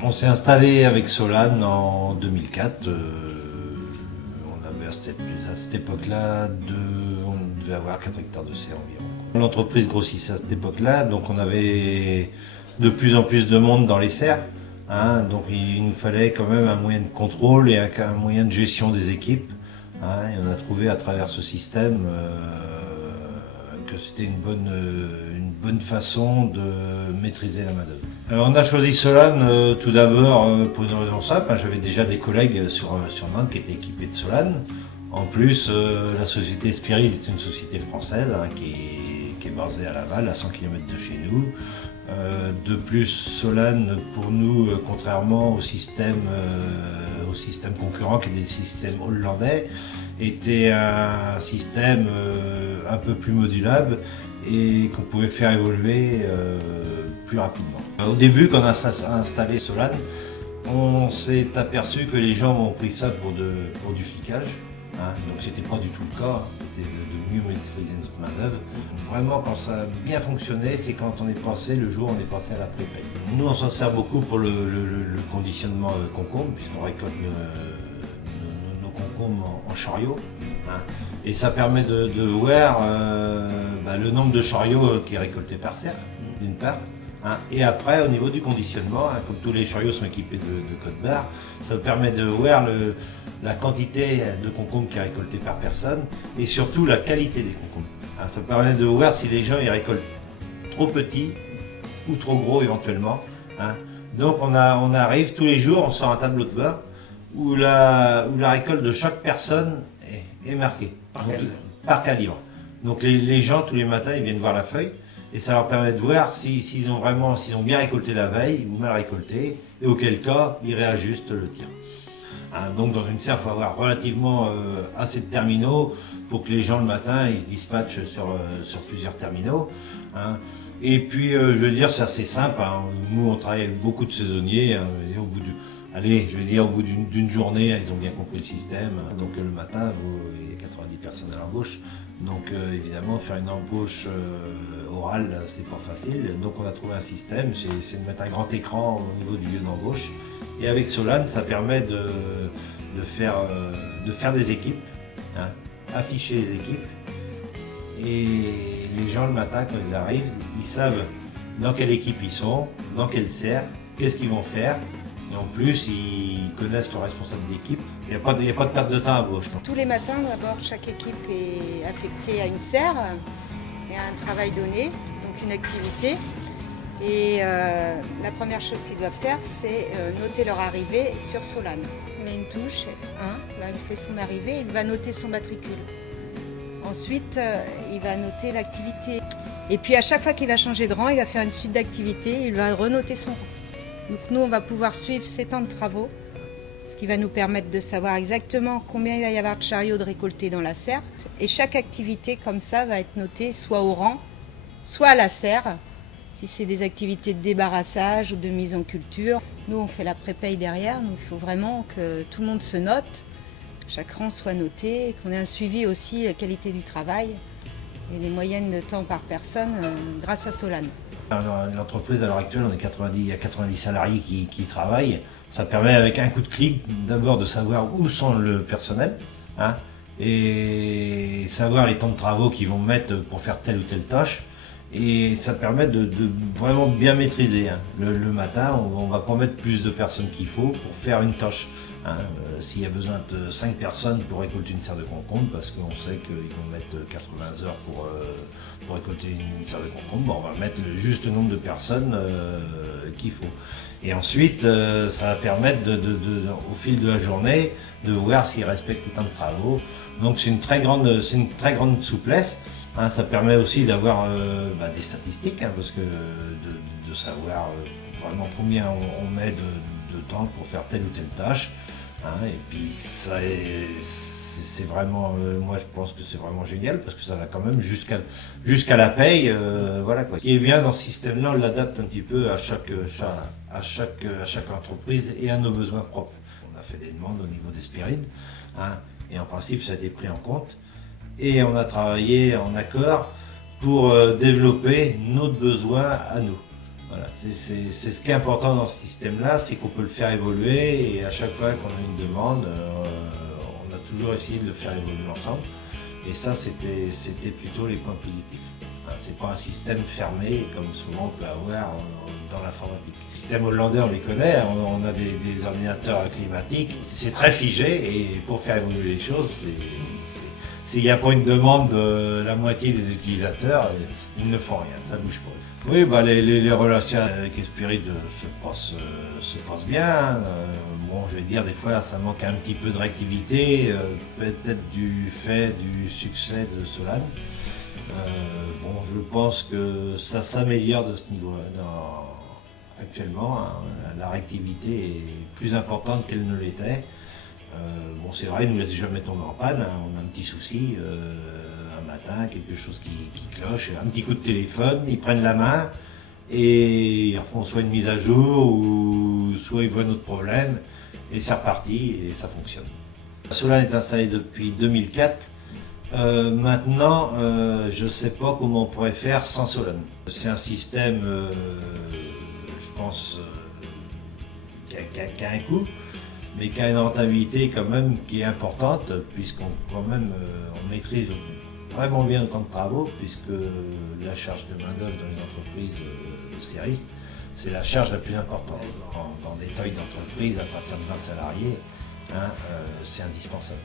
On s'est installé avec Solane en 2004. On avait à cette époque-là, on devait avoir 4 hectares de serre environ. L'entreprise grossissait à cette époque-là, donc on avait de plus en plus de monde dans les serres. Donc il nous fallait quand même un moyen de contrôle et un moyen de gestion des équipes. Et on a trouvé à travers ce système que c'était une bonne façon de maîtriser la main-d'œuvre. Alors on a choisi Solane tout d'abord pour une raison simple. J'avais déjà des collègues sur Nantes qui étaient équipés de Solane. En plus, la société Spirid est une société française qui est basée à Laval, à 100 km de chez nous. De plus, Solane, pour nous, contrairement au système concurrent qui est des systèmes hollandais, était un système un peu plus modulable et qu'on pouvait faire évoluer plus rapidement. Au début, quand on a installé Solane, on s'est aperçu que les gens ont pris ça pour du flicage. Donc c'était pas du tout le cas, c'était de mieux maîtriser notre main-d'œuvre. Vraiment, quand ça a bien fonctionné, c'est quand on est passé, le jour où on est passé à la pré-paye. Nous, on s'en sert beaucoup pour le conditionnement concombre, puisqu'on récolte nos concombres en chariot. Et ça permet de voir le nombre de chariots qui est récolté par serre, d'une part. Et après, au niveau du conditionnement, comme tous les chariots sont équipés de code barre, ça permet de voir la quantité de concombres qui est récoltée par personne et surtout la qualité des concombres. Ça permet de voir si les gens ils récoltent trop petits ou trop gros éventuellement. Donc on arrive tous les jours, on sort un tableau de bord où la récolte de chaque personne est marquée par calibre. Donc les gens tous les matins ils viennent voir la feuille. Et ça leur permet de voir s'ils ont bien récolté la veille ou mal récolté, et auquel cas, ils réajustent le tir. Donc dans une serre, il faut avoir relativement assez de terminaux pour que les gens le matin, ils se dispatchent sur plusieurs terminaux. Et puis, je veux dire, c'est assez simple. Nous, on travaille avec beaucoup de saisonniers, et au bout d'une journée, ils ont bien compris le système. Donc le matin, il y a 90 personnes à l'embauche. Donc évidemment, faire une embauche orale, c'est pas facile. Donc on a trouvé un système, c'est de mettre un grand écran au niveau du lieu d'embauche. Et avec Solane, ça permet de faire des équipes, afficher les équipes. Et les gens le matin, quand ils arrivent, ils savent dans quelle équipe ils sont, dans quelle serre, qu'est-ce qu'ils vont faire. Et en plus, ils connaissent le responsable d'équipe. Il n'y a pas de perte de temps à gauche. Tous les matins, d'abord, chaque équipe est affectée à une serre et à un travail donné, donc une activité. Et la première chose qu'ils doivent faire, c'est noter leur arrivée sur Solane. On a une touche F1, là il fait son arrivée, il va noter son matricule. Ensuite, il va noter l'activité. Et puis à chaque fois qu'il va changer de rang, il va faire une suite d'activités, il va renoter son rang. Donc nous, on va pouvoir suivre ces temps de travaux, ce qui va nous permettre de savoir exactement combien il va y avoir de chariots de récoltés dans la serre. Et chaque activité comme ça va être notée soit au rang, soit à la serre, si c'est des activités de débarrassage ou de mise en culture. Nous, on fait la pré-paye derrière, donc il faut vraiment que tout le monde se note, chaque rang soit noté, qu'on ait un suivi aussi de la qualité du travail et des moyennes de temps par personne grâce à Solane. L'entreprise, à l'heure actuelle, il y a 90 salariés qui travaillent. Ça permet, avec un coup de clic, d'abord de savoir où sont le personnel, et savoir les temps de travaux qu'ils vont mettre pour faire telle ou telle tâche. Et ça permet de vraiment bien maîtriser. Le matin, on ne va pas mettre plus de personnes qu'il faut pour faire une tâche. S'il y a besoin de 5 personnes pour récolter une serre de concombre, parce qu'on sait qu'ils vont mettre 80 heures pour récolter une serre de concombre, on va mettre le juste nombre de personnes qu'il faut. Et ensuite, ça va permettre au fil de la journée de voir s'ils respectent le temps de travaux. Donc c'est une très grande souplesse. Ça permet aussi d'avoir des statistiques, parce que de savoir vraiment combien on met de temps pour faire telle ou telle tâche. Et puis c'est vraiment, moi je pense que c'est vraiment génial, parce que ça va quand même jusqu'à la paye. Voilà quoi. Ce qui est bien dans ce système-là, on l'adapte un petit peu à chaque entreprise et à nos besoins propres. On a fait des demandes au niveau des Spirid, et en principe ça a été pris en compte. Et on a travaillé en accord pour développer notre besoin à nous. Voilà. C'est ce qui est important dans ce système-là, c'est qu'on peut le faire évoluer et à chaque fois qu'on a une demande, on a toujours essayé de le faire évoluer ensemble. Et ça, c'était plutôt les points positifs. C'est pas un système fermé comme souvent on peut avoir dans l'informatique. Les systèmes hollandais, on les connaît, on a des ordinateurs climatiques, c'est très figé et pour faire évoluer les choses, s'il n'y a pas une demande de la moitié des utilisateurs, ils ne font rien, ça ne bouge pas. Oui, les relations avec Esprit se passent bien. Bon, je vais dire, des fois, ça manque un petit peu de réactivité, peut-être du fait du succès de Solane. Bon, je pense que ça s'améliore de ce niveau-là. Actuellement, hein, la réactivité est plus importante qu'elle ne l'était. Bon, c'est vrai, ils ne nous laissent jamais tomber en panne. Hein. On a un petit souci, un matin, quelque chose qui cloche, un petit coup de téléphone, ils prennent la main et ils font soit une mise à jour ou soit ils voient notre problème et c'est reparti et ça fonctionne. Solane est installé depuis 2004. Maintenant, je ne sais pas comment on pourrait faire sans Solane. C'est un système, je pense, qui a un coût, mais qui a une rentabilité quand même qui est importante, puisqu'on quand même on maîtrise vraiment bien le temps de travaux, puisque la charge de main-d'œuvre dans les entreprises séristes, c'est la charge la plus importante. Dans des tailles d'entreprise, à partir de 20 salariés, hein, c'est indispensable.